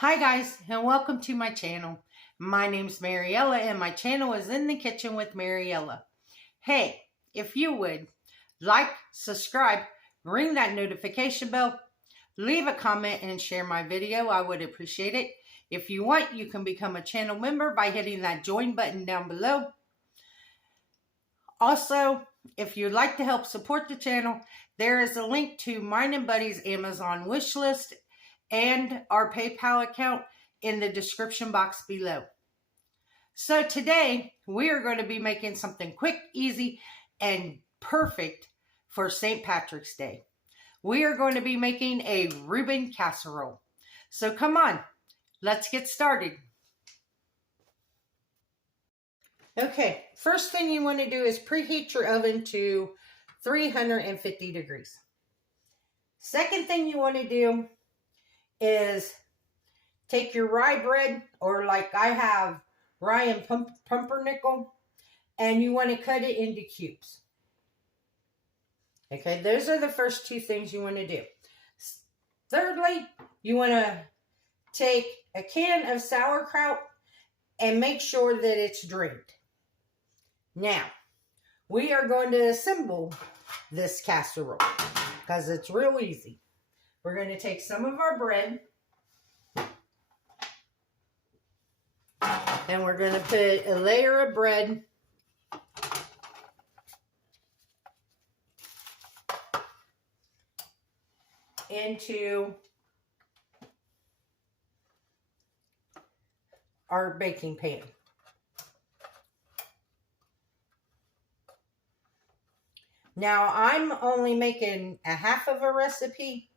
Hi guys, and welcome to my channel. My name's Mariella and my channel is In the Kitchen with Mariella. Hey, if you would like, subscribe, ring that notification bell, leave a comment and share my video, I would appreciate it. If you want, you can become a channel member by hitting that join button down below. Also, if you'd like to help support the channel, there is a link to mine and Buddy's Amazon wish list and our PayPal account in the description box below. So today we are going to be making something quick, easy, and perfect for St. Patrick's Day. We are going to be making a Ruben Casserole. So come on, let's get started. Okay, first thing you want to do is preheat your oven to 350 degrees. Second thing you want to do is take your rye bread, or like I have rye and pumpernickel, and you want to cut it into cubes. Okay, those are the first two things you want to do. Thirdly, you want to take a can of sauerkraut and make sure that it's drained. Now, we are going to assemble this casserole because it's real easy. We're going to take some of our bread and we're going to put a layer of bread into our baking pan. Now, I'm only making a half of a recipe.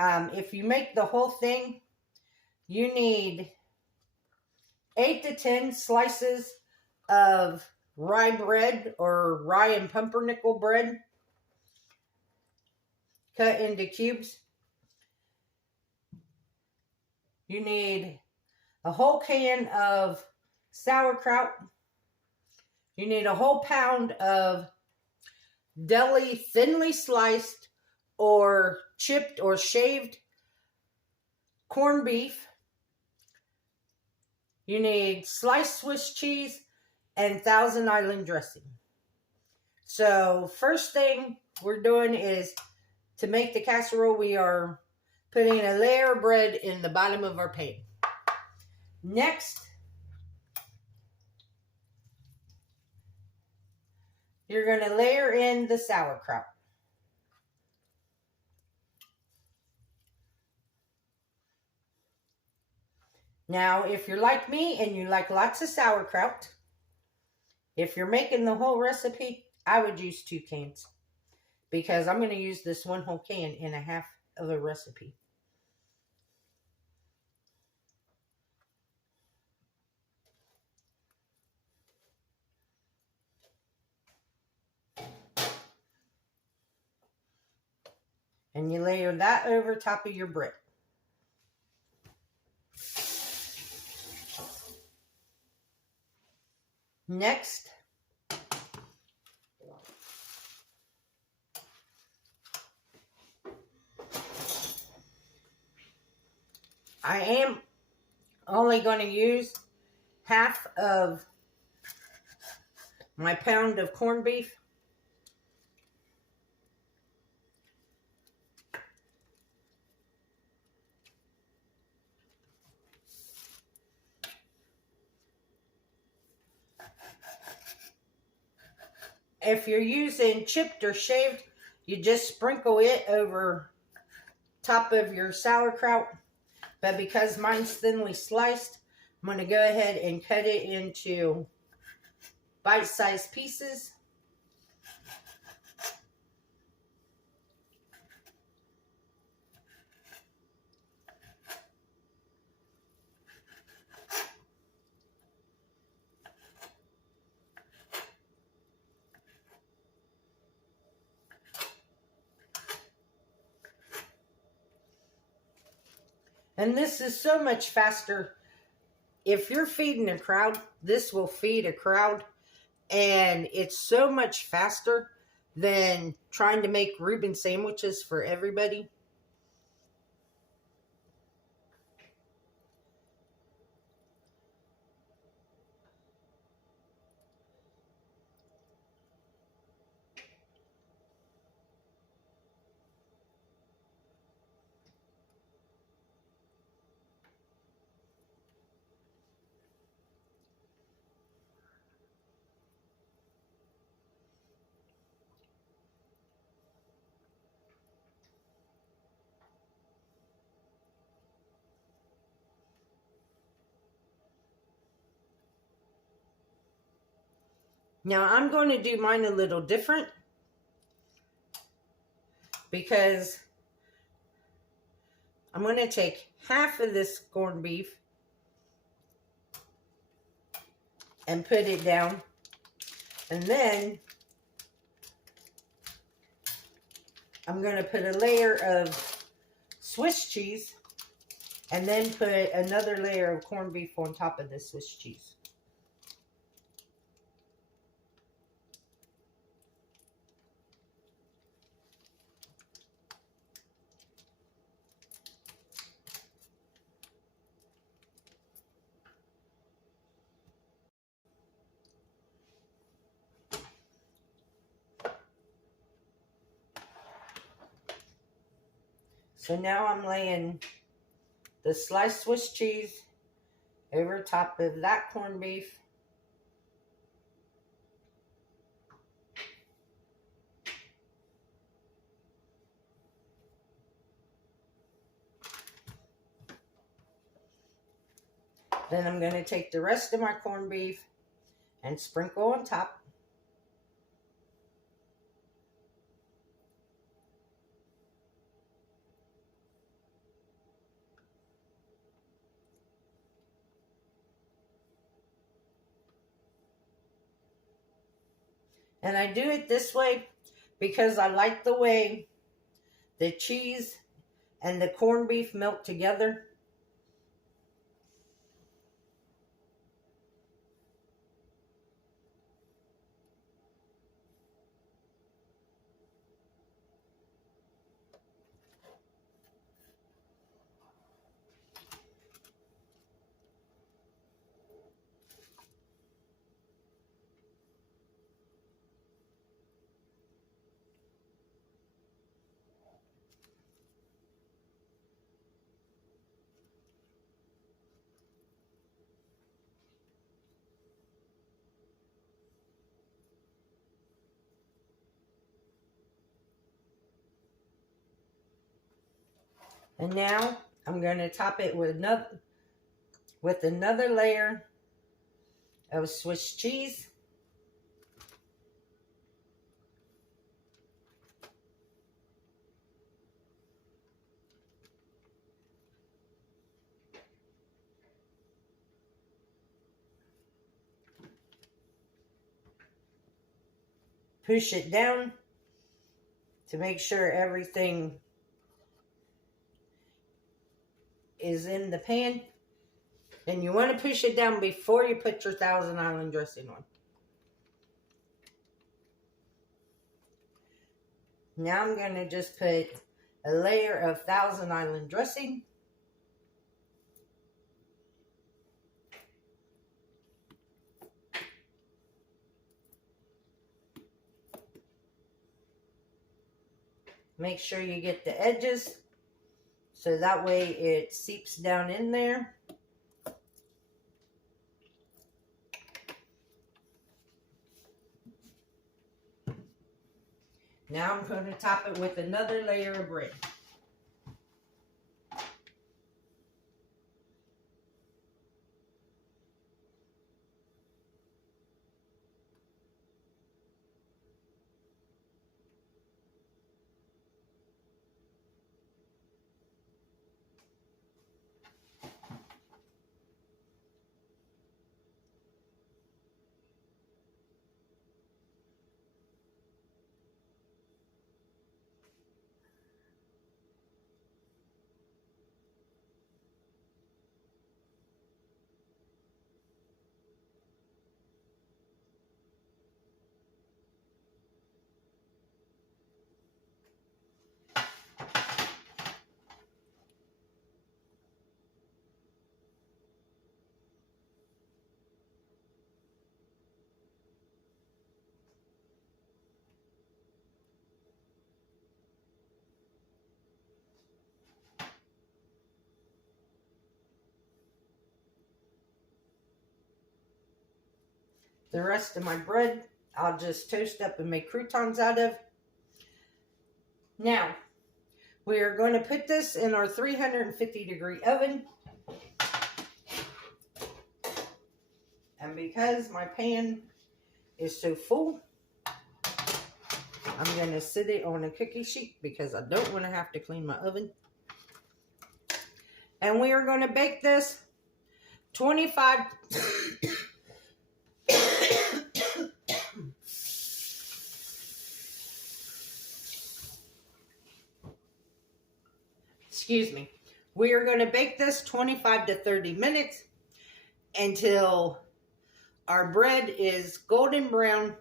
If you make the whole thing, you need 8 to 10 slices of rye bread or rye and pumpernickel bread cut into cubes. You need a whole can of sauerkraut. You need a whole pound of deli thinly sliced or chipped or shaved corned beef. You need sliced Swiss cheese and Thousand Island dressing. So first thing we're doing is to make the casserole, we are putting a layer of bread in the bottom of our pan. Next, you're going to layer in the sauerkraut. Now, if you're like me and you like lots of sauerkraut, if you're making the whole recipe, I would use 2 cans. Because I'm going to use this one whole can in a half of a recipe. And you layer that over top of your bread. Next, I am only going to use half of my pound of corned beef. If you're using chipped or shaved, you just sprinkle it over top of your sauerkraut. But because mine's thinly sliced, I'm going to go ahead and cut it into bite-sized pieces. And this is so much faster. If you're feeding a crowd, this will feed a crowd. And it's so much faster than trying to make Reuben sandwiches for everybody. Now I'm going to do mine a little different because I'm going to take half of this corned beef and put it down, and then I'm going to put a layer of Swiss cheese and then put another layer of corned beef on top of the Swiss cheese. So now I'm laying the sliced Swiss cheese over top of that corned beef. Then I'm going to take the rest of my corned beef and sprinkle on top. And I do it this way because I like the way the cheese and the corned beef melt together. And now I'm going to top it with another layer of Swiss cheese. Push it down to make sure everything is in the pan. And you want to push it down before you put your Thousand Island dressing on. Now I'm going to just put a layer of Thousand Island dressing. Make sure you get the edges so that way it seeps down in there. Now I'm going to top it with another layer of bread. The rest of my bread, I'll just toast up and make croutons out of. Now, we are going to put this in our 350-degree oven. And because my pan is so full. I'm going to sit it on a cookie sheet because I don't want to have to clean my oven. And we are going to bake this 25... Excuse me. We are going to bake this 25 to 30 minutes until our bread is golden brown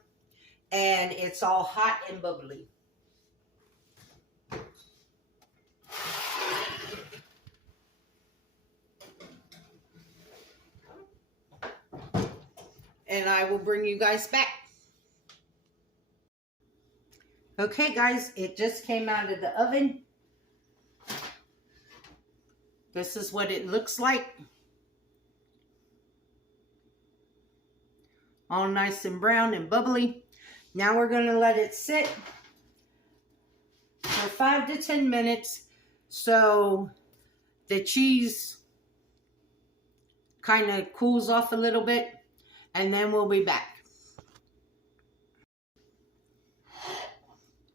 and it's all hot and bubbly. And I will bring you guys back. Okay guys, it just came out of the oven. This is what it looks like. All nice and brown and bubbly. Now we're going to let it sit for 5 to 10 minutes so the cheese kind of cools off a little bit, and then we'll be back.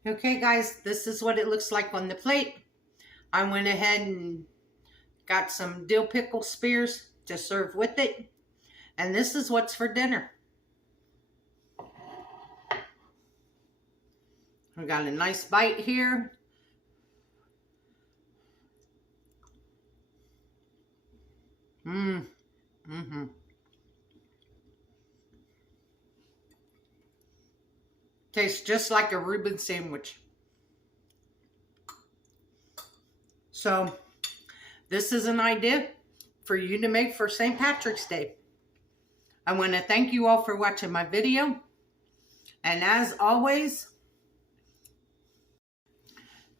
Okay guys, this is what it looks like on the plate. I went ahead and got some dill pickle spears to serve with it. And this is what's for dinner. I got a nice bite here. Tastes just like a Reuben sandwich. So, this is an idea for you to make for St. Patrick's Day. I want to thank you all for watching my video. And as always,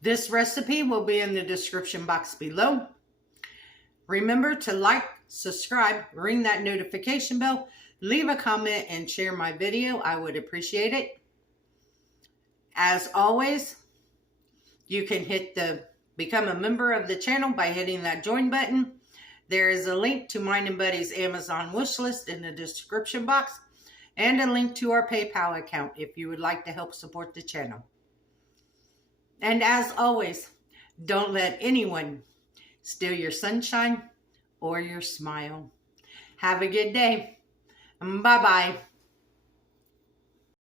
this recipe will be in the description box below. Remember to like, subscribe, ring that notification bell, leave a comment, and share my video. I would appreciate it. As always, you can hit the become a member of the channel by hitting that join button. There is a link to mine and Buddy's Amazon wish list in the description box, and a link to our PayPal account if you would like to help support the channel. And as always, don't let anyone steal your sunshine or your smile. Have a good day. Bye-bye.